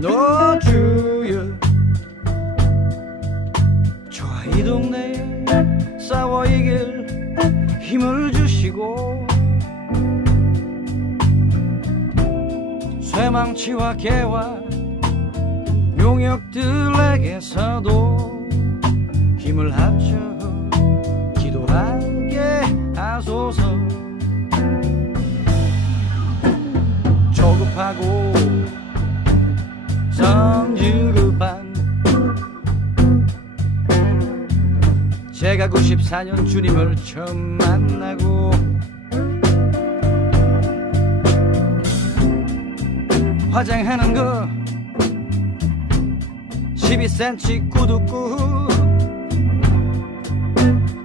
너 주여 좋아 이 동네에 싸워 이길 힘을 주시고 쇠망치와 개와 용역들에게서도 힘을 합쳐 기도하게 하소서. 조급하고 성질급한 제가 94년 주님을 처음 만나고 화장하는 거 12cm 구두구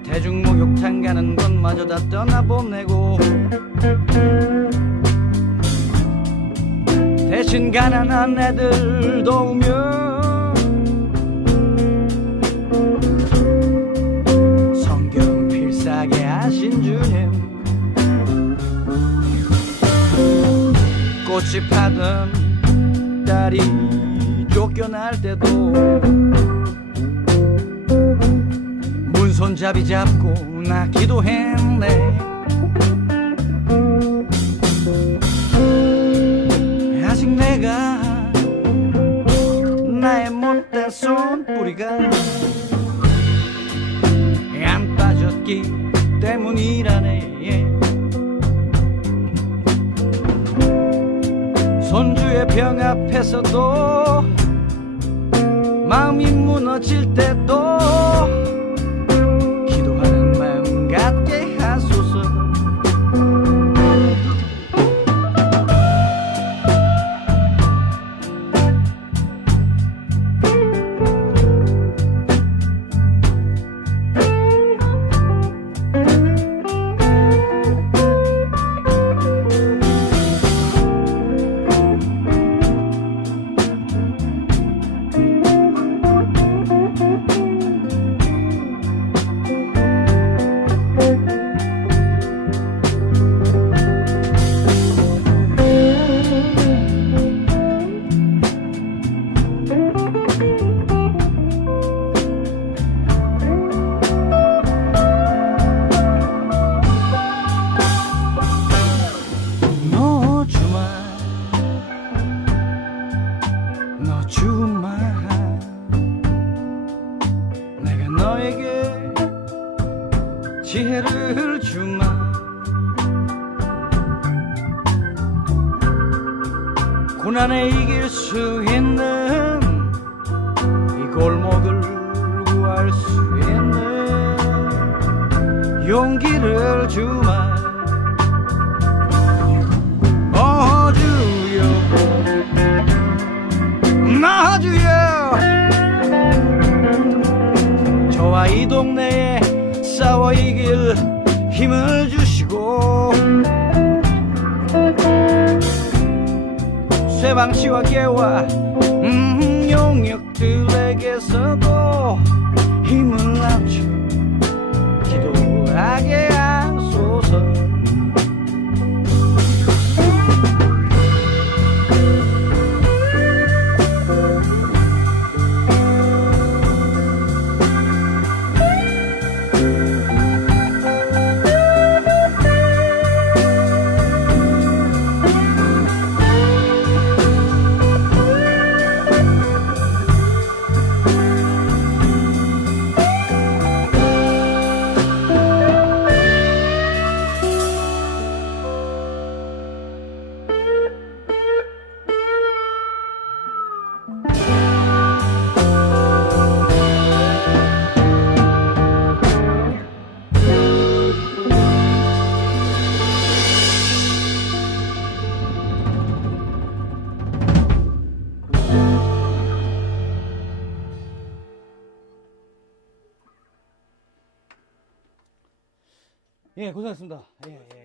대중목욕탕 가는 것마저 다 떠나보내고 대신 가난한 애들 도우며 성경 필사하게 하신 주님 꽃이 파던 딸이 쫓겨날 때도 문손잡이 잡고 나 기도했네. 아직 내가 나의 못된 손뿌리가 안 빠졌기 때문이라네. 손주의 병 앞에서도 마음이 무너질 때도 기도하는 마음 갖게 하소서. 너 주마 내가 너에게 지혜를 주마. 고난에 이길 수 있는 이 골목을 구할 수 있는 용기를 주마. 나 주여 저와 이 동네에 싸워 이길 힘을 주시고 쇠방치와 개와 용역들에게서도 힘을 합쳐 기도하게 하소서. 예, 고생하셨습니다. 예, 예.